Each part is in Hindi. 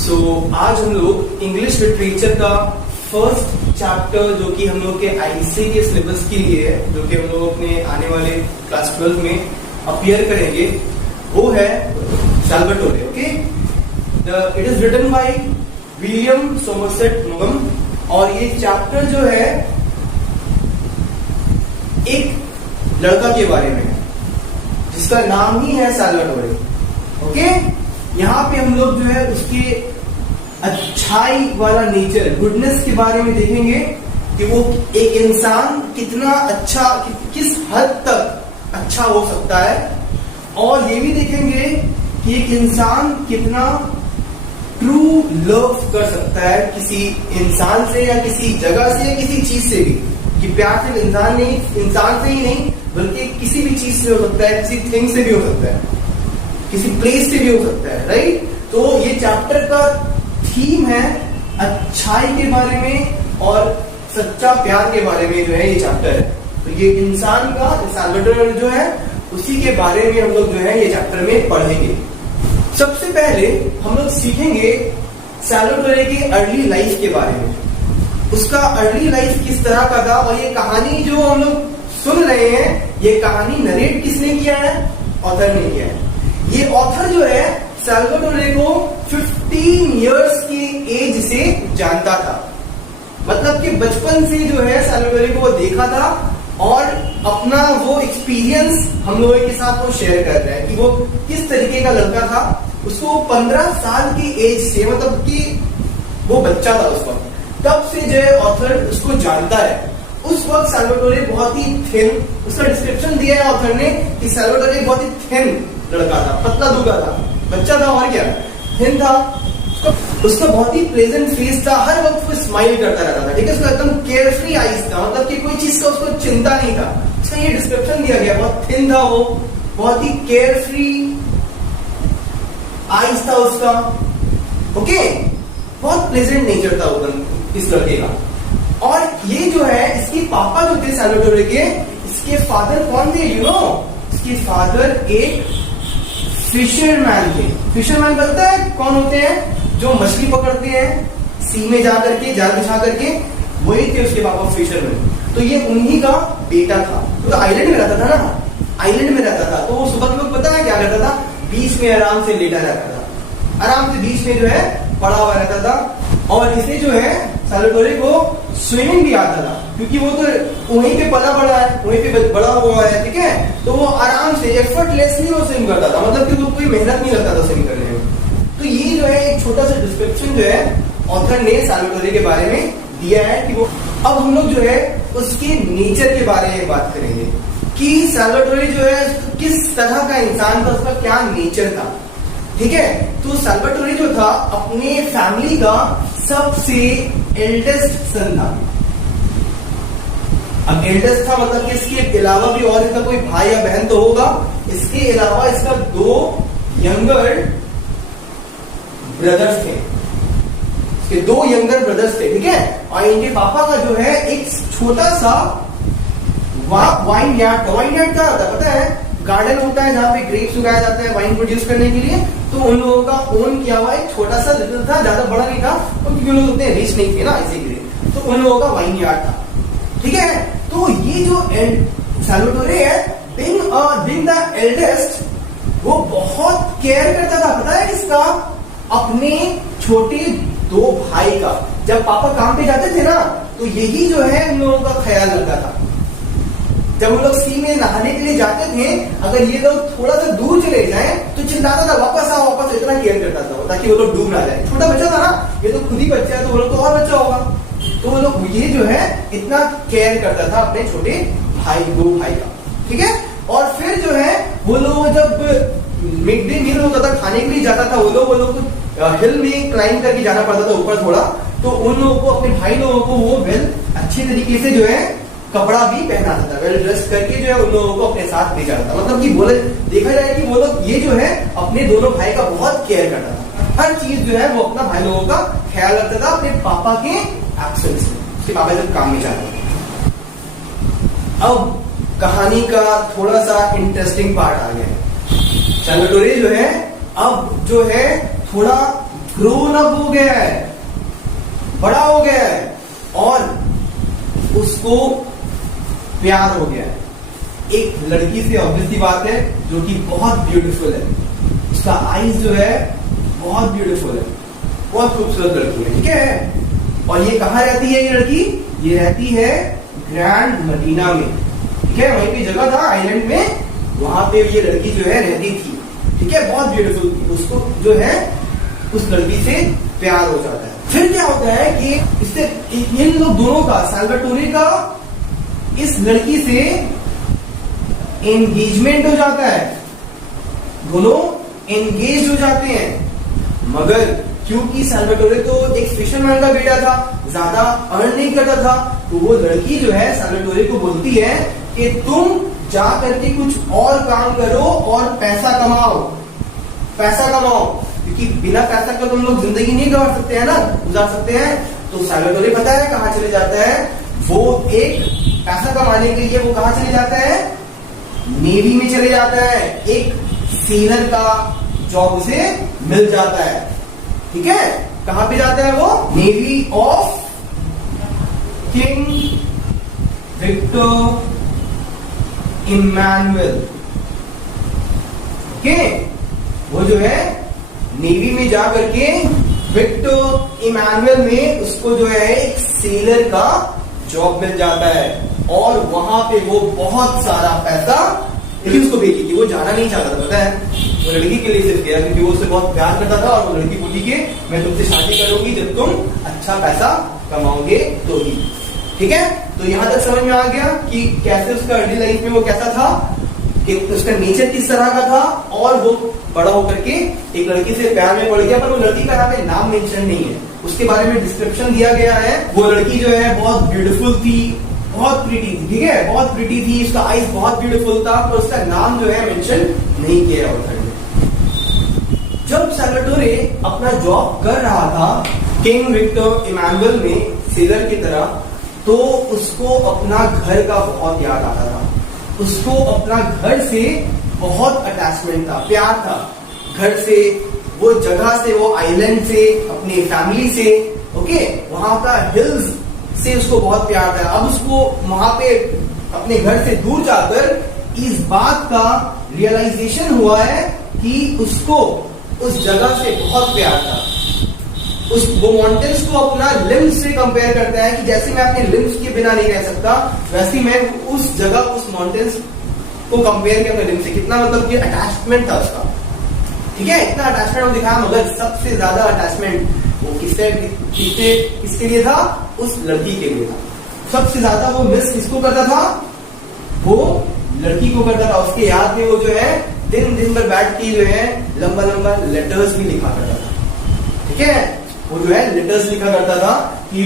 आज हम लोग इंग्लिश लिटरेचर का फर्स्ट चैप्टर जो कि हम लोग के आईसी के सिलेबस के लिए है, जो कि हम लोग अपने आने वाले क्लास 12 में अपीयर करेंगे, वो है Salvatore. Okay, it is written by William Somerset मॉगम और ये चैप्टर जो है एक लड़का के बारे में जिसका नाम ही है सैल्वाटोरे। ओके, यहाँ पे हम लोग जो है उसके अच्छाई वाला नेचर, गुडनेस के बारे में देखेंगे कि वो एक इंसान कितना अच्छा, किस हद तक अच्छा हो सकता है, और ये भी देखेंगे कि एक इंसान कितना ट्रू लव कर सकता है किसी इंसान से या किसी जगह से या किसी चीज से भी। कि प्यार सिर्फ इंसान से ही नहीं बल्कि किसी भी चीज से हो सकता है, किसी थिंग से भी हो सकता है, किसी प्लेस से भी हो सकता है, राइट। तो ये चैप्टर का थीम है अच्छाई के बारे में और सच्चा प्यार के बारे में जो है ये चैप्टर है। तो ये इंसान का सैल्वाटोरे जो है उसी के बारे में हम लोग जो है ये चैप्टर में पढ़ेंगे। सबसे पहले हम लोग सीखेंगे सैल्वाटोरे की अर्ली लाइफ के बारे में, उसका अर्ली लाइफ किस तरह का था। और ये कहानी जो हम लोग सुन रहे हैं, ये कहानी नरेट किसने किया है? ऑथर ने किया है। ये ऑथर जो है सैल्वाटोरे को 15 इयर्स की एज से जानता था, मतलब कि बचपन से जो है सैल्वाटोरे को वो देखा था और अपना वो एक्सपीरियंस हम लोगों के साथ वो शेयर कर रहे हैं कि वो किस तरीके का लड़का था। उसको 15 साल की एज से, मतलब कि वो बच्चा था उस वक्त, तब से जो है ऑथर उसको जानता है। उस वक्त सैल्वाटोरे बहुत ही थिन, उसका डिस्क्रिप्शन दिया है ऑथर ने कि सैल्वाटोरे बहुत ही थिन लड़का था, पतला दुबला था, बच्चा था और क्या, थिन था। उसका बहुत ही प्लेजेंट फेस था, हर वक्त वो स्माइल करता रहता था, ठीक है। उसका एकदम केयरफ्री आईज था, मतलब कि कोई चीज का उसको चिंता नहीं था। उसका ये डिस्क्रिप्शन दिया गया, बहुत थिन था वो, बहुत ही केयरफ्री आईज था उसका। ओके, बहुत प्लेजेंट नेचर था इस लड़के का। और ये जो है इसके पापा जो थे सैल्वाटोरे के, इसके फादर कौन थे यू नो? इसके फादर एक फिशरमैन थे। फिशरमैन पता है कौन होते हैं? जो मछली पकड़ते हैं सी में जा करके, जाल बिछा करके, वही थे उसके पापा फिशरमैन। तो ये उन्हीं का बेटा था। तो आइलैंड में रहता था ना, आइलैंड में रहता था। तो वो सुबह के वक्त पता है क्या करता था? बीच में आराम से लेटा रहता था, आराम से बीच में जो है पड़ा हुआ रहता था। और इसे जो है सैल्वाटोरे को स्विमिंग भी आता था, क्योंकि वो तो वहीं पे पला बड़ा है, वहीं पे बड़ा हुआ है, ठीक है। तो वो आराम से एफर्टलेसली वो स्विम करता था, मतलब कि वो कोई मेहनत नहीं लगता था स्विम करने में। तो ये जो है एक छोटा सा डिस्क्रिप्शन जो है ऑथर ने सैल्वाटोरे के बारे में दिया है कि वो। अब हम लोग जो है उसके नेचर के बारे में बात करेंगे कि सैल्वाटोरे जो है किस तरह का इंसान था, उसका क्या नेचर था, ठीक है। तो सैल्वाटोरे जो था अपने फैमिली का सबसे एल्डेस्ट सन था। अब एल्डेस्ट था मतलब कि इसके अलावा भी और इसका कोई भाई या बहन तो होगा, इसके अलावा इसका 2 यंगर ब्रदर्स थे, इसके 2 यंगर ब्रदर्स थे, ठीक है। और इनके पापा का जो है एक छोटा सा वाइन यार्ड था। वाइन यार्ड क्या होता है पता है? गार्डन होता है जहाँ पे ग्रेप्स उगाया जाता है वाइन प्रोड्यूस करने के लिए। तो उन लोगों का ओन किया हुआ एक छोटा सा लिटिल था, ज्यादा बड़ा नहीं था, क्योंकि लोग उतने रिच नहीं थे ना इसीलिए। तो उन लोगों का वाइन यार्ड था, ठीक है। तो ये जो सैल्वाटोरे है, बीइंग द एल्डेस्ट, वो बहुत केयर करता था, पता है इसका, अपने छोटे 2 भाई का। जब पापा काम पे जाते थे ना, तो यही जो है उन लोगों का ख्याल रखता था। जब हम लोग सी में नहाने के लिए जाते थे, अगर ये लोग थोड़ा सा दूर चले जाएं तो चिल्लाता था वापस आओ वापस, इतना केयर करता था ताकि वो लोग डूब ना जाए। छोटा बच्चा था ना, ये तो खुद ही बच्चा है, तो वो लोग तो और बच्चा होगा। तो वो लोग ये जो है इतना केयर करता था अपने छोटे भाई, 2 भाई का, ठीक है। और फिर जो है वो लोग जब मिड डे मील होता था, खाने के लिए जाता था, वो लोग हिल में क्लाइंब करके जाना पड़ता था ऊपर थोड़ा। तो उन लोगों को, अपने भाई लोगों को वो वेल अच्छी तरीके से जो है कपड़ा भी पहनाता था, वेल ड्रेस करके जो है उन लोगों को अपने साथ ले जाता था। मतलब कि बोले देखा जाए कि वो लोग ये जो है अपने दोनों भाई का बहुत केयर करता था। हर चीज जो है वो अपना भाई लोगों का ख्याल रखता था अपने पापा के एब्सेंस में, उसके पापा जब काम में जाते थे। अब कहानी का थोड़ा सा इंटरेस्टिंग पार्ट आ गया है। सैल्वाटोरे जो है अब जो है थोड़ा ग्रोन अप हो गया है, बड़ा हो गया है और उसको प्यार हो गया है एक लड़की से। ऑब्वियसली बात है, जो कि बहुत ब्यूटीफुल है, उसका आईज जो है बहुत ब्यूटीफुल है, बहुत खूबसूरत लड़की है, ठीक है। और ये कहाँ रहती है ये लड़की? ये रहती है ग्रैंड मदीना में, ठीक है। वहीं पे जगह था आइलैंड में, वहां पे ये लड़की जो है रहती थी, ठीक है। बहुत ब्यूटीफुल थी, उसको जो है उस लड़की से प्यार हो जाता है। फिर क्या होता है कि इससे इन लोग दोनों का, सैल्वाटोरे का इस लड़की से एंगेजमेंट हो जाता है, दोनों एंगेज हो जाते हैं। मगर क्योंकि सैल्वाटोरे तो एक फिशरमैन का बेटा था, ज्यादा अर्न नहीं करता था, तो वो लड़की जो है सैल्वाटोरे को बोलती है कि तुम जा करके कुछ और काम करो और पैसा कमाओ, पैसा कमाओ, क्योंकि बिना पैसा का तुम लोग जिंदगी नहीं गुजार सकते हैं ना, गुजार सकते हैं। तो सैल्वाटोरे पता है कहाँ चले जाता है वो, एक पैसा कमाने के लिए वो कहाँ चले जाता है? नेवी में चले जाता है, एक सेलर का जॉब उसे मिल जाता है, ठीक है। कहां पे जाता है वो? Navy of king Victor Emmanuel, okay. वो जो है नेवी में जा करके विक्टर इमैनुअल में उसको जो है एक सेलर का जॉब मिल जाता है और वहां पे वो बहुत सारा पैसा उसको भेजी थी। वो जाना नहीं चाहता था, पता है, वो लड़की के लिए सिर्फ गया क्योंकि वो उससे बहुत प्यार करता था और वो लड़की बोली कि मैं तुमसे शादी करूंगी जब तुम अच्छा पैसा कमाओगे तो ही, ठीक है। तो यहां तक समझ में आ गया कि कैसे उसका अर्ली लाइफ में वो कैसा था, कि उसका नेचर किस तरह का था, और वो बड़ा होकर के एक लड़की से प्यार में पड़ गया। पर वो लड़की का यहाँ पे नाम मेंशन नहीं है, उसके बारे में डिस्क्रिप्शन दिया गया है। वो लड़की जो है बहुत ब्यूटीफुल थी, बहुत प्रीटी थी, ठीक है, बहुत प्रीटी थी, उसका आईज बहुत ब्यूटीफुल था, पर उसका नाम जो है मेंशन नहीं किया ऑथर ने। जब सैल्वाटोरे अपना जॉब कर रहा था किंग विक्टर इमैनुअल में सेलर की तरह, तो उसको अपना घर का बहुत याद आता था, उसको अपना घर से बहुत अटैचमेंट था, प्यार था घर से, वो जगह से, वो आइलैंड से, अपनी फैमिली से, ओके, वहां का हिल्स से उसको बहुत प्यार था। अब उसको वहां पे अपने घर से दूर जाकर इस बात का रियलाइजेशन हुआ है कि उसको उस जगह से बहुत प्यार था। वो माउंटेन्स को अपना लिम्स से कंपेयर करता है कि जैसे मैं अपने लिम्स के बिना नहीं रह सकता, वैसे मैं उस जगह, उस माउंटेन्स को कंपेयर किया अपने लिम्स से। कितना मतलब कि अटैचमेंट था उसका, ठीक है, इतना अटैचमेंट वो दिखाया। मगर सबसे ज्यादा अटैचमेंट वो किसके लिए था? उस लड़की के लिए था। सबसे ज्यादा वो मिस किसको करता था? वो लड़की को करता था। उसके याद में वो जो है दिन दिन भर बैठ के जो है लंबा लंबा लेटर्स भी लिखा करता था, ठीक है। वो जो है लेटर्स लिखा करता था कि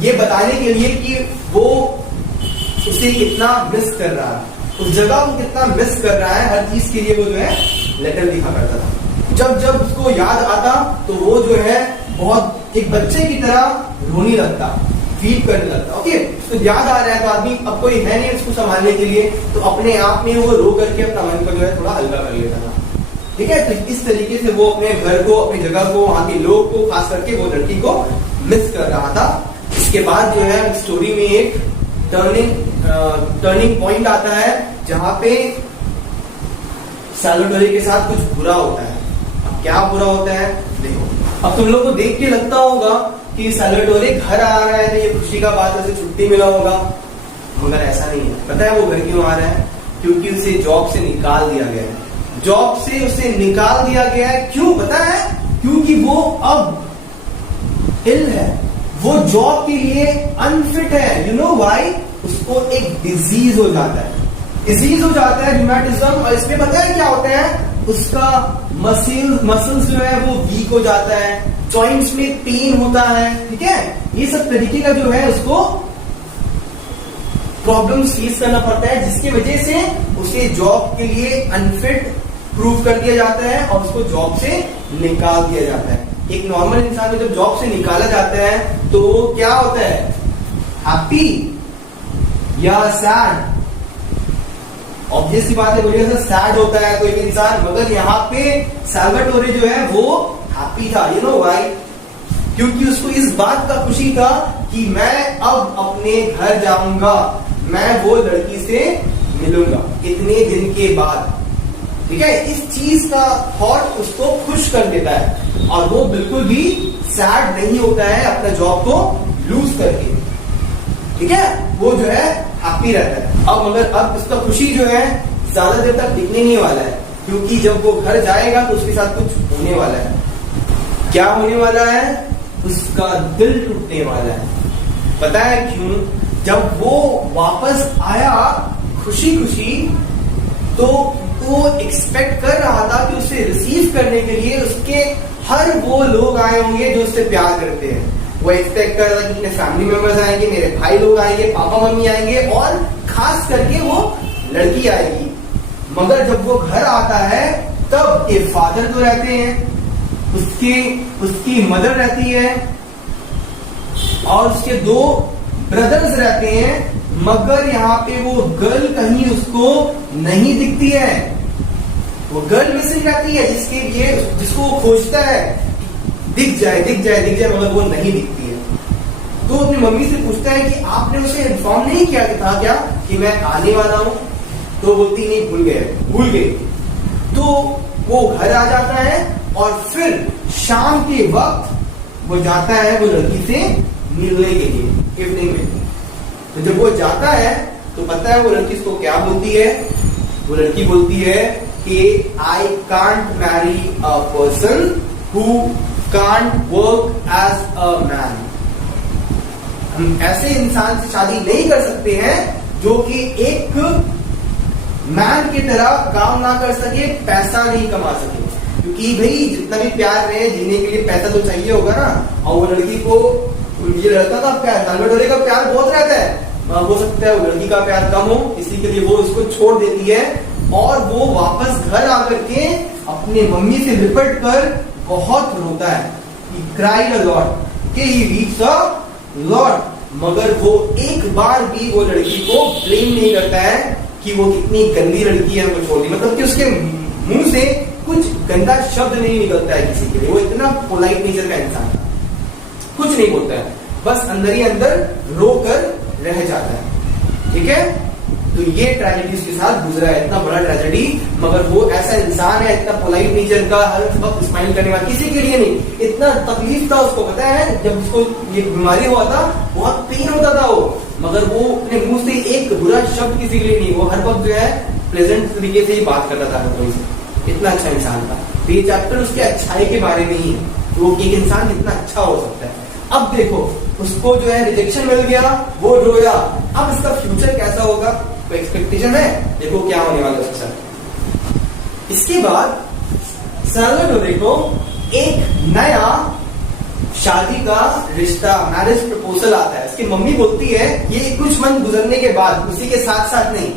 ये बताने के लिए कि वो उसे कितना मिस कर रहा है, उस जगह को कितना मिस कर रहा है, हर चीज के लिए वो जो है लेटर लिखा करता था। जब जब उसको याद आता तो वो जो है बहुत एक बच्चे की तरह रोने लगता, फील करने लगता, ओके। तो याद आ रहा है तो आदमी, अब कोई है नहीं उसको संभालने के लिए, तो अपने आप में वो रो करके अपना मन को जो है थोड़ा हल्का कर लेता था, ठीक है। तो इस तरीके से वो अपने घर को, अपनी जगह को, वहां के लोग को, खास करके वो लड़की को मिस कर रहा था। इसके बाद जो है स्टोरी में एक टर्निंग पॉइंट आता है जहां पे सैल्वाटोरे के साथ कुछ बुरा होता है। अब क्या बुरा होता है देखो। अब तुम लोग को देख के लगता होगा कि सैल्वाटोरे घर आ रहा है तो ये खुशी का बात है, उसे छुट्टी मिला होगा, मगर ऐसा नहीं है। पता है वो घर क्यों आ रहा है? क्योंकि उसे जॉब से निकाल दिया गया है। जॉब से उसे निकाल दिया गया है, क्यों पता है? क्योंकि वो अब इल है, वो जॉब के लिए अनफिट है। You know why? उसको एक डिजीज हो जाता है, डिजीज हो जाता है, रूमेटिज्म। और इसमें पता है क्या होता है? उसका मसल्स जो है वो वीक हो जाता है, जॉइंट्स में पेन होता है, ठीक है। ये सब तरीके का जो है उसको प्रॉब्लम फेस करना पड़ता है, जिसकी वजह से उसे जॉब के लिए अनफिट प्रूव कर दिया जाता है और उसको जॉब से निकाल दिया जाता है। एक नॉर्मल इंसान को जब जॉब से निकाला जाता है तो क्या होता है? हैप्पी या सैड? ऑब्वियस सी बात है, बोलिए सर सैड होता है कोई भी इंसान, मगर यहाँ पे साल्वाटोरे जो है वो हैप्पी था। You know why? क्योंकि उसको इस बात का खुशी था कि मैं अब अपने घर जाऊंगा, मैं वो लड़की से मिलूंगा इतने दिन के बाद। ठीक है, इस चीज का थॉट उसको खुश कर देता है और वो बिल्कुल भी सैड नहीं होता है अपना जॉब को लूज करके। ठीक है, वो जो है हैप्पी रहता है। अब मगर अब उसका खुशी जो है ज्यादा देर तक टिकने नहीं वाला है, क्योंकि जब वो घर जाएगा तो उसके साथ कुछ होने वाला है। क्या होने वाला है? उसका दिल टूटने वाला है। पता है क्यों? जब वो वापस आया खुशी खुशी, तो वो एक्सपेक्ट कर रहा था कि उसे रिसीव करने के लिए उसके हर वो लोग आए होंगे जो उससे प्यार करते हैं। वो एक्सपेक्ट कर रहा था कि मेरे फैमिली मेंबर्स आएंगे, मेरे भाई लोग आएंगे, पापा मम्मी आएंगे और खास करके वो लड़की आएगी। मगर जब वो घर आता है तब ये फादर तो रहते हैं, उसकी मदर रहती है और उसके 2 ब्रदर्स रहते हैं, मगर यहाँ पे वो गर्ल कहीं उसको नहीं दिखती है। वो गर्ल मिसिंग रहती है जिसको वो खोजता है, दिख जाए दिख जाए दिख जाए, मगर वो नहीं दिखती है। तो अपनी मम्मी से पूछता है कि आपने उसे इन्फॉर्म नहीं किया था क्या कि मैं आने वाला हूं? तो बोलती नहीं, भूल गई। तो वो घर आ जाता है और फिर शाम के वक्त वो जाता है वो लड़की से मिलने के लिए इवनिंग में। तो जब वो जाता है तो पता है वो लड़की उसको क्या बोलती है? वो लड़की बोलती है कि I can't marry a person who can't work as a man. हम ऐसे इंसान से शादी नहीं कर सकते हैं जो कि एक मैन की तरह काम ना कर सके, पैसा नहीं कमा सके। क्योंकि भाई जितना भी प्यार रहे, जीने के लिए पैसा तो चाहिए होगा ना। और वो लड़की को, ये लड़का का प्यार, साल्वाटोरे का प्यार बहुत रहता है, हो सकता है वो लड़की का प्यार कम हो, इसी के लिए वो उसको छोड़ देती है और वो वापस घर आकर के अपने मम्मी से लिपट कर बहुत रोता है। He cried a lot, कि he weeps a lot, मगर वो एक बार भी वो लड़की को ब्लेम नहीं करता है कि वो कितनी गंदी लड़की है वो छोड़ दी। मतलब कि उसके मुंह से कुछ गंदा शब्द नहीं निकलता है किसी के लिए। वो इतना पोलाइट नेचर का इंसान है, कुछ नहीं बोलता है, बस अंदर ही अंदर रो कर रह जाता है। ठीक है, तो ये ट्रेजेडी उसके साथ गुजरा है, इतना बड़ा ट्रेजेडी, मगर वो ऐसा इंसान है, इतना पोलाइट नेचर का, हर वक्त स्माइल करने वाला, किसी के लिए नहीं। इतना तकलीफ था उसको, पता है जब उसको ये बीमारी हुआ था बहुत पेन होता था वो, मगर वो अपने मुंह से एक बुरा शब्द किसी के लिए नहीं, वो हर वक्त जो है प्रेजेंट तरीके से ही बात करता था कोई से। इतना अच्छा इंसान था। तो ये चैप्टर उसके अच्छाई के बारे में ही है, तो एक इंसान कितना अच्छा हो सकता है। अब देखो, उसको जो है रिजेक्शन मिल गया, वो रोया, अब इसका फ्यूचर कैसा होगा? कोई एक्सपेक्टेशन है? देखो क्या होने वाला है उसके साथ। इसके बाद साल्वाटोरे को एक नया शादी का रिश्ता, मैरिज प्रपोजल आता है। इसकी मम्मी बोलती है, ये कुछ मंथ गुजरने के बाद, उसी के साथ साथ नहीं,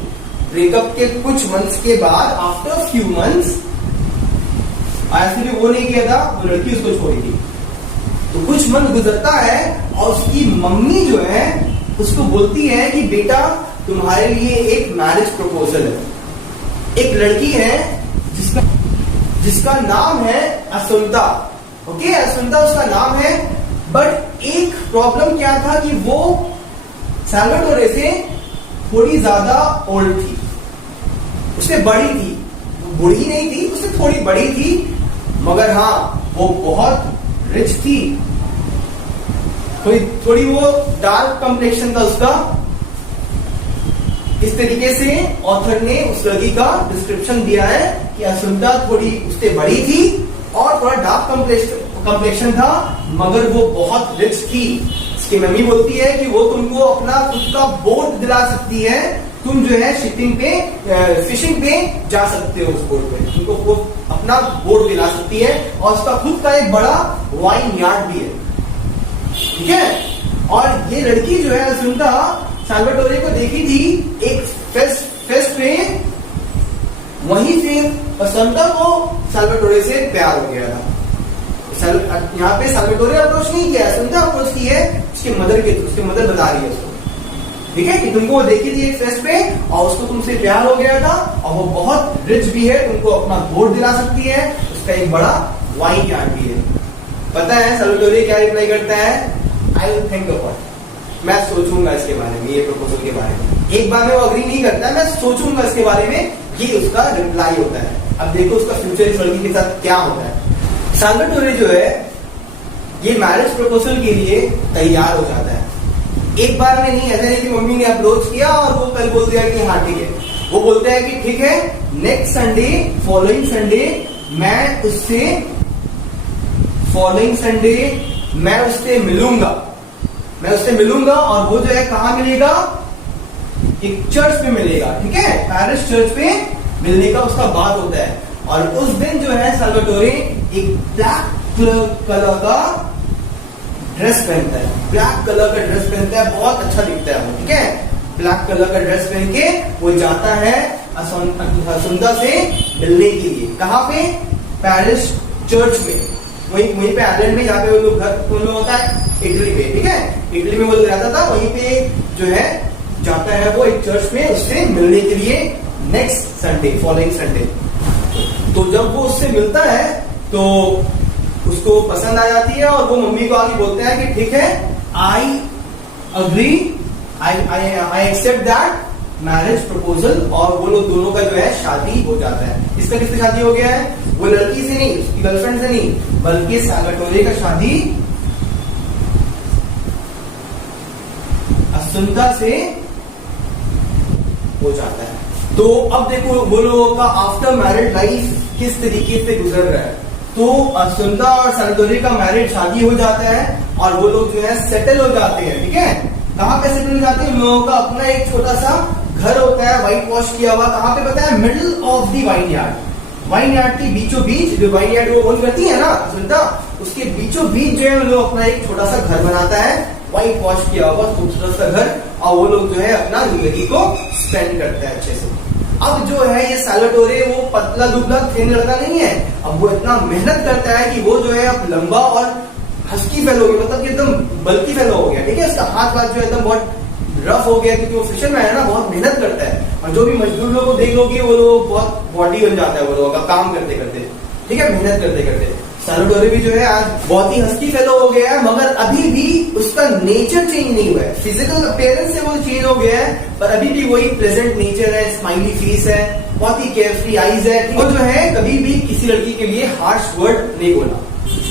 ब्रेकअप के कुछ मंथ्स के बाद, आफ्टर फ्यू मंथ्स, ऐसे भी वो नहीं किया था, वो लड़की उसको छोड़ी थी। तो कुछ मंथ गुजरता है और उसकी मम्मी जो है उसको बोलती है कि बेटा तुम्हारे लिए एक मैरिज प्रपोजल है। एक लड़की है जिसका नाम है असुंता। ओके, असुंता उसका नाम है, बट एक प्रॉब्लम क्या था कि वो साल्वाटोरे से थोड़ी ज्यादा ओल्ड थी, उससे बड़ी थी, बूढ़ी नहीं थी, उससे थोड़ी बड़ी थी, मगर हाँ वो बहुत रिच थी, थोड़ी वो डार्क कॉम्प्लेक्शन था उसका। इस तरीके से ऑथर ने उस लड़की का डिस्क्रिप्शन दिया है कि असुंता थोड़ी उससे बड़ी थी और थोड़ा डार्क कॉम्प्लेक्शन था, मगर वो बहुत रिच थी। इसकी मम्मी बोलती है कि वो तुमको अपना खुद का बोट दिला सकती है, तुम जो है शिपिंग पे, फिशिंग पे जा सकते हो उस बोट पे, तुमको वो अपना बोट दिला सकती है और उसका खुद का एक बड़ा वाइन यार्ड भी है। ठीक है, और ये लड़की जो है असुंता साल्वाटोरे को देखी थी एक फेस्ट पे, वहीं से असुंता को साल्वाटोरे से प्यार हो गया था। यहाँ पे साल्वाटोरे अप्रोच नहीं किया, असुंता अप्रोच की है उसके मदर बता रही है उसको। ठीक है, कि तुमको वो देखी थी एक फेस्ट पे और उसको तुमसे प्यार हो गया था और वो बहुत रिच भी है, तुमको अपना गोद दिला सकती है, उसका एक बड़ा वाइन यार्ड भी है। पता है सल्वाटोरे क्या रिप्लाई करता है? आई विल थिंक अबाउट, मैं सोचूंगा इसके बारे में, ये प्रपोजल के बारे में। एक बार में वो अग्री नहीं करता है, मैं सोचूंगा इसके बारे में, ये उसका रिप्लाई होता है। अब देखो उसका फ्यूचर इस लड़की के साथ क्या होता है। सल्वाटोरे जो है ये मैरिज प्रपोजल के लिए तैयार हो जाता है। एक बार में नहीं, ऐसा नहीं कि मम्मी ने अप्रोच किया और वो कल बोल दिया कि हाँ ठीक है। वो बोलते हैं कि ठीक है, नेक्स्ट संडे, फॉलोइंग संडे मैं उससे मिलूंगा और वो जो है कहाँ मिलेगा? एक चर्च पे मिलेगा, ठीक है, पेरिस चर्च पे मिलने का उसका बात होता है। और उस दिन जो है सल्वाटोरे एक ब्लैक कलर का ड्रेस पहनता है, ब्लैक कलर का ड्रेस पहनता है, बहुत अच्छा दिखता है वो, ठीक है। ब्लैक कलर का ड्रेस पहन के वो जाता है असुंदा से मिलने के लिए। कहाँ पे? पेरिस चर्च में, वहीं पे आयरलैंड में, जहाँ पे वो लोग घर होता है, इटली पे, ठीक है, इटली में वो लोग रहता था, वहीं पे जो है जाता है वो एक चर्च में उससे मिलने के लिए नेक्स्ट संडे, फॉलोइंग संडे। तो जब वो उससे मिलता है तो उसको पसंद आ जाती है और वो मम्मी को आके बोलता है कि ठीक है, I agree, I accept that marriage proposal. और वो लोग दोनों का जो है शादी हो जाता है। इसका किससे शादी हो गया है? वो लड़की से नहीं, उसकी गर्लफ्रेंड से नहीं, बल्कि सल्वाटोरे का शादी असुंदा से हो जाता है। तो अब देखो वो लोगों का आफ्टर मैरिड लाइफ किस तरीके से गुजर रहा है। तो असुंदा और सल्वाटोरे का मैरिड शादी हो जाता है और वो लोग जो है सेटल हो जाते हैं, ठीक है। कहाँ पे सेटल हो जाते हैं? उन लोगों का अपना एक छोटा सा घर होता है, व्हाइट वॉश किया हुआ। कहाँ पे पता है? Middle of the wine yard. Wine yard के बीचों बीच, जो वाइन यार्ड वो ओन करती है ना असुंदा, उसके बीचों बीच जो है वो लोग अपना एक छोटा सा घर बनाता है, व्हाइट वॉश किया हुआ खूबसूरत सा घर, और वो लोग जो है अपना जिंदगी को स्पेंड करते हैं अच्छे से। अब जो है ये सल्वाटोरे वो पतला दुबला थिन लड़का नहीं है, अब वो इतना मेहनत करता है कि वो जो है अब लंबा और हस्की फेलो हो गया, मतलब कि एकदम बल्कि फेलो हो गया, ठीक है। उसका हाथ जो है एकदम बहुत रफ हो गया, क्योंकि वो फिशरमैन है ना, बहुत मेहनत करता है। और जो भी मजदूर लोगों को देख लोगे वो लोग बहुत बॉडी बन जाता है वो लोगों का काम करते करते, ठीक है, मेहनत करते करते। सल्वाटोरे भी जो है आज बहुत ही हस्की फेलो हो गया है, मगर अभी भी उसका नेचर चेंज नहीं हुआ है। फिजिकल अपीयरेंस से वो चेंज हो गया है, पर अभी भी वही प्रेजेंट नेचर है, स्माइली फेस है, बहुत ही केयरफ्री आईज है। वो जो है कभी भी किसी लड़की के लिए हार्श वर्ड नहीं बोला।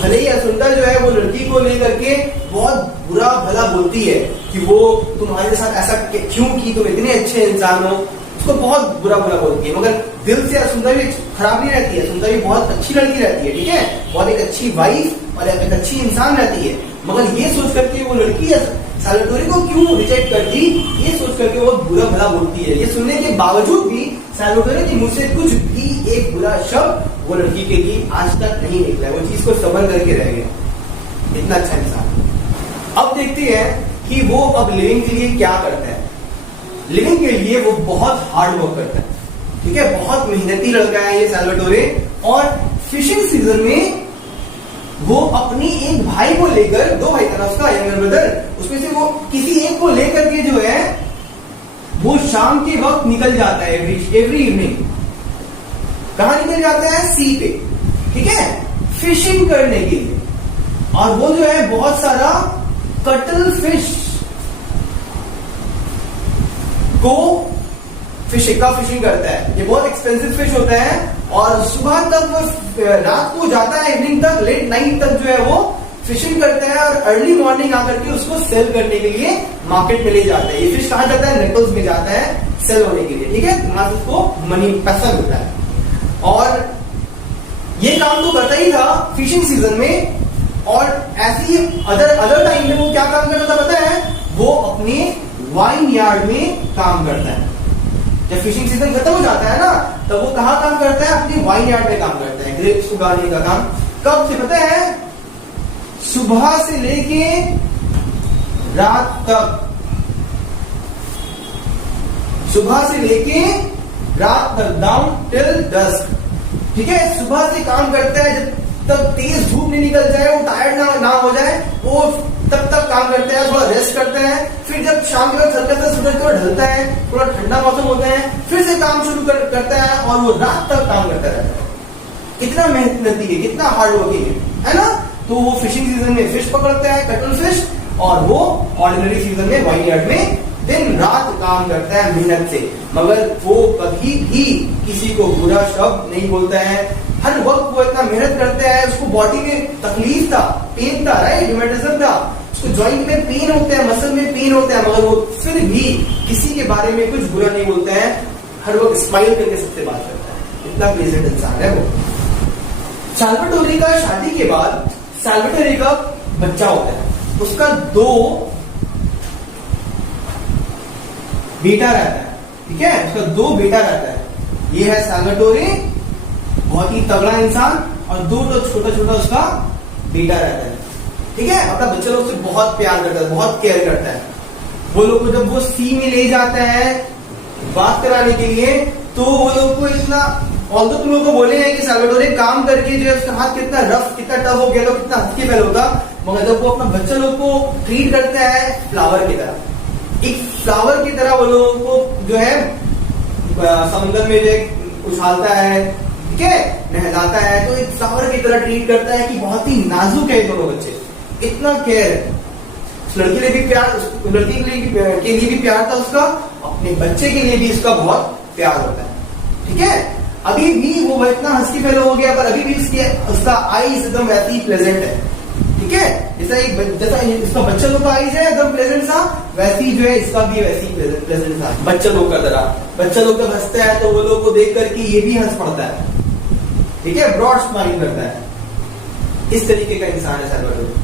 भले ही असुंदा जो है वो लड़की को लेकर के बहुत बुरा भला बोलती है कि वो तुम्हारे साथ ऐसा क्यों की, तुम इतने अच्छे इंसान हो, उसको बहुत बुरा बोलती है, मगर दिल से असुंदा भी खराब नहीं रहती है। असुंदा भी बहुत अच्छी लड़की रहती है, ठीक है, बहुत एक अच्छी वाइफ और एक अच्छी इंसान रहती है। मगर ये सोच करके वो लड़की सल्वाटोरे को क्यों रिजेक्ट कर दी, ये सोच करके वो बुरा भला बोलती है। ये सुनने के बावजूद भी सल्वाटोरे के मुंह से कुछ भी एक बुरा शब्द वो लड़की के लिए आज तक नहीं निकला है। वो चीज को सबर करके रह गया, इतना अच्छा इंसान। अब देखते हैं कि वो अब लिविंग के लिए क्या करता है। लिविंग के लिए वो बहुत हार्ड वर्क करता है, ठीक है, बहुत मेहनती लड़का है ये सल्वाटोरे। और फिशिंग सीजन में वो अपनी एक भाई को लेकर, 2 भाई था ना उसका, यंगर ब्रदर, उसमें से वो किसी एक को लेकर के जो है वो शाम के वक्त निकल जाता है, एवरी इवनिंग। कहां निकल जाता है? सी पे, ठीक है, फिशिंग करने के लिए। और वो जो है बहुत सारा कटल फिश को फिशिंग करता है। ये बहुत एक्सपेंसिव फिश होता है और सुबह तक वो रात को जाता है, इवनिंग तक, लेट नाइट तक जो है वो फिशिंग करता है और अर्ली मॉर्निंग आकर के उसको सेल करने के लिए मार्केट में ले जाता है। ये फिश कहां जाता है? नेपल्स में जाता है सेल होने के लिए, ठीक है, वहां से उसको मनी, पैसा मिलता है। और ये काम तो करता ही था फिशिंग सीजन में। और ऐसी अदर टाइम में वो क्या काम करता था पता है? वो अपने वाइन यार्ड में काम करता है। जब फिशिंग सीजन खत्म हो जाता है ना, तब वो कहां काम करता है? अपनी वाइन यार्ड में काम करता है, ग्रेप्स उगाने का काम। कब से पता है? सुबह से लेके रात तक, सुबह से लेके रात तक, डाउन टिल डस्क, ठीक है। सुबह से काम करता है जब तक तेज धूप नहीं निकल जाए, वो टायर्ड ना हो जाए, वो तब तक काम करते हैं, थोड़ा रेस्ट करते हैं। फिर जब शाम के वक्त हल्का सा सूरज थोड़ा ढलता है, थोड़ा ठंडा मौसम होता है, फिर से काम शुरू करता है और वो रात तक काम करता रहता है। कितना मेहनती है, कितना हार्ड वर्किंग है ना। तो वो फिशिंग सीजन में फिश पकड़ता है, कटल फिश, और वो ऑर्डिनरी सीजन में वाइनयार्ड में दिन रात काम करता है मेहनत से, मगर वो कभी भी किसी को बुरा शब्द नहीं बोलता है। हर वक्त वो इतना मेहनत करता है, उसको बॉडी में तकलीफ था, पेन था, राइट, रूमेटिज्म था, उसको जॉइंट में पेन होता है, मसल में पेन होता है, मगर वो फिर भी किसी के बारे में कुछ बुरा नहीं बोलता है, हर वक्त स्माइल करके सबसे बात करता है। इतना प्लेजेंट इंसान है वो। साल्वाटोरे का शादी के बाद साल्वाटोरे का बच्चा होता है, उसका 2 बेटा रहता है, ठीक है, उसका 2 बेटा रहता है। ये है साल्वाटोरे, बहुत ही तगड़ा इंसान, और 2 छोटा छोटा उसका बेटा रहता है, ठीक है। अपना बच्चा लोग से बहुत प्यार करता है, बहुत केयर करता है। वो लोग को जब वो सी में ले जाता है बात कराने के लिए, तो वो लोग को इतना, ऑल्दो तुम लोग को बोले हैं कि साल्वाटोरे काम करके जो है उसका हाथ कितना रफ, कितना टफ हो गया, तो कितना हल्के फैल होता, मगर जब वो अपना बच्चा लोग को ट्रीट करता है फ्लावर की तरह, एक फ्लावर की तरह वो लोगों को जो है समुद्र में जो उछालता है, ठीक है, नहलाता है, तो एक फ्लावर की तरह ट्रीट करता है कि बहुत ही नाजुक है दोनों बच्चे, इतना केयर है। लड़की के लिए भी प्यार, लड़की के लिए भी प्यार था उसका, अपने बच्चे के लिए भी इसका बहुत प्यार होता है, ठीक है। अभी भी वो इतना हंसी फेलो हो गया, पर अभी भी उसका आईज एकदम वैसे ही प्लेजेंट है, ठीक है। जैसा इसका बच्चा लोग का आईज है एकदम प्लेजेंट सा, वैसे ही जो है इसका भी वैसे ही प्लेजेंट सा बच्चा लोग का तरह। बच्चा लोग जब हंसता है तो वो लोग को देख करके ये भी हंस पड़ता है, ठीक है, ब्रॉड स्माइल करता है। इस तरीके का इंसान है साल्वाटोरे।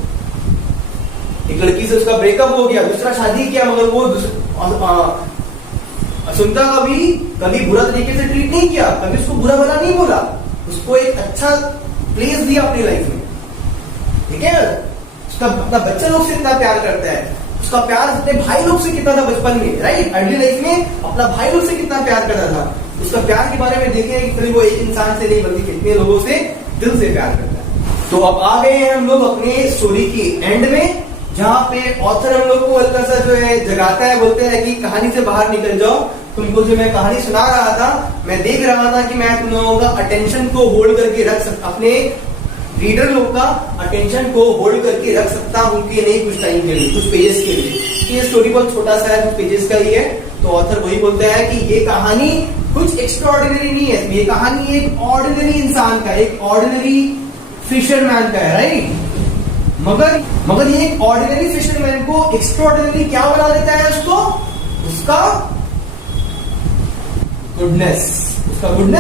एक लड़की से उसका ब्रेकअप हो गया, दूसरा शादी किया, मगर वो सुनता कभी बुरा तरीके से ट्रीट नहीं किया, कभी उसको बुरा भला नहीं बोला, उसको एक अच्छा प्लेस दिया अपनी लाइफ में, ठीक है। उसका अपना बच्चा लोग से इतना प्यार करता है, उसका प्यार अपने भाई लोग से कितना था बचपन में, राइट, अर्ली लाइफ में अपना भाई लोग से कितना प्यार करता था। उसका प्यार के बारे में देखें कि वो एक इंसान से नहीं बल्कि कितने लोगों से दिल से प्यार करता है। तो अब आ गए हैं हम लोग अपने स्टोरी की एंड में, जहां पे ऑथर हम लोग को हल्का सा जो है जगाता है, बोलते हैं कि कहानी से बाहर निकल जाओ। तुमको जो मैं कहानी सुना रहा था, मैं देख रहा था कि मैं तुम लोगों का अटेंशन को होल्ड करके रख सकता, अपने रीडर लोग का अटेंशन को होल्ड करके रख सकता हूं कि नहीं, कुछ टाइम के लिए, कुछ पेजेस के लिए। ये स्टोरी बहुत छोटा सा है, कुछ पेजेस का ही है। तो ऑथर वही बोलता है कि ये कहानी कुछ एक्स्ट्राऑर्डिनरी नहीं है, ये कहानी एक ऑर्डिनरी इंसान का, एक ऑर्डिनरी फिशरमैन का है, राइट। मगर ये एक ऑर्डिनरी फिशरमैन को एक्स्ट्राऑर्डिनरी क्या बना देता है, उसका गुडनेस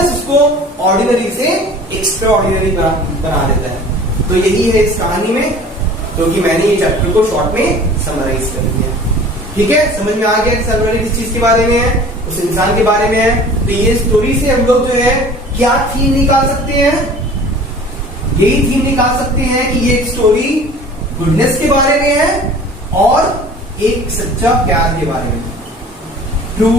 उसको ऑर्डिनरी से एक्स्ट्राऑर्डिनरी बना देता है। तो यही है इस कहानी में, क्योंकि मैंने ये चैप्टर को शॉर्ट में समराइज कर दिया, ठीक है। समझ में आ गया कि साल्वाटोरे किस चीज के बारे में है, उस इंसान के बारे में है। तो ये स्टोरी से हम लोग जो है क्या थीम निकाल सकते हैं, यही थीम निकाल सकते हैं कि ये एक स्टोरी गुडनेस के बारे में है और एक सच्चा प्यार के बारे में, ट्रू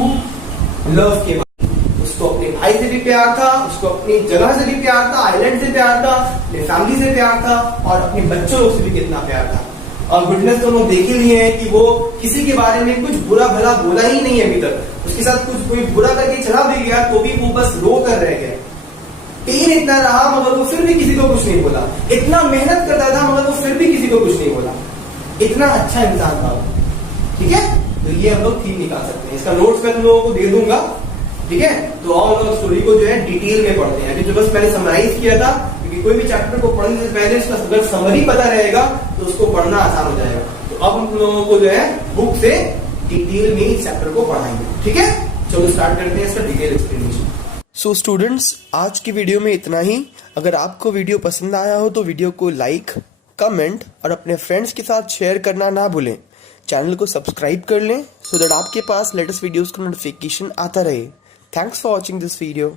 लव के बारे में। उसको अपने भाई से भी प्यार था, उसको अपनी जगह से भी प्यार था, आइलैंड से प्यार था, अपनी फैमिली से प्यार था, और अपने बच्चों से भी कितना प्यार था। और गुडनेस तो लोग देख ही लिए हैं कि वो किसी के बारे में कुछ बुरा भला बोला ही नहीं है अभी तक। उसके साथ कुछ कोई बुरा करके चला भी गया तो भी वो बस रो कर रह गया, पेन इतना रहा मगर वो फिर भी किसी को कुछ नहीं बोला, इतना मेहनत करता था मगर वो फिर भी किसी को कुछ नहीं बोला, इतना अच्छा इंसान था वो, ठीक है। तो ये हम लोग थीम निकाल सकते हैं। इसका नोट्स मैं तुम लोगों को दे दूंगा, ठीक है। तो आओ हम लोग स्टोरी को जो है डिटेल में पढ़ते हैं। अभी जो बस मैंने समराइज किया था, क्योंकि कोई भी चैप्टर को पढ़ने से पहले उसका अगर समरी पता रहेगा तो उसको पढ़ना आसान हो जाएगा। तो अब हम लोगों को जो है बुक से डिटेल में इस चैप्टर को पढ़ाएंगे, ठीक है। चलो स्टार्ट करते हैं इसका डिटेल एक्सप्लेनेशन। सो स्टूडेंट्स, आज की वीडियो में इतना ही। अगर आपको वीडियो पसंद आया हो तो वीडियो को लाइक, कमेंट और अपने फ्रेंड्स के साथ शेयर करना ना भूलें। चैनल को सब्सक्राइब कर लें सो दैट आपके पास लेटेस्ट वीडियोस का नोटिफिकेशन आता रहे। Thanks for watching this video.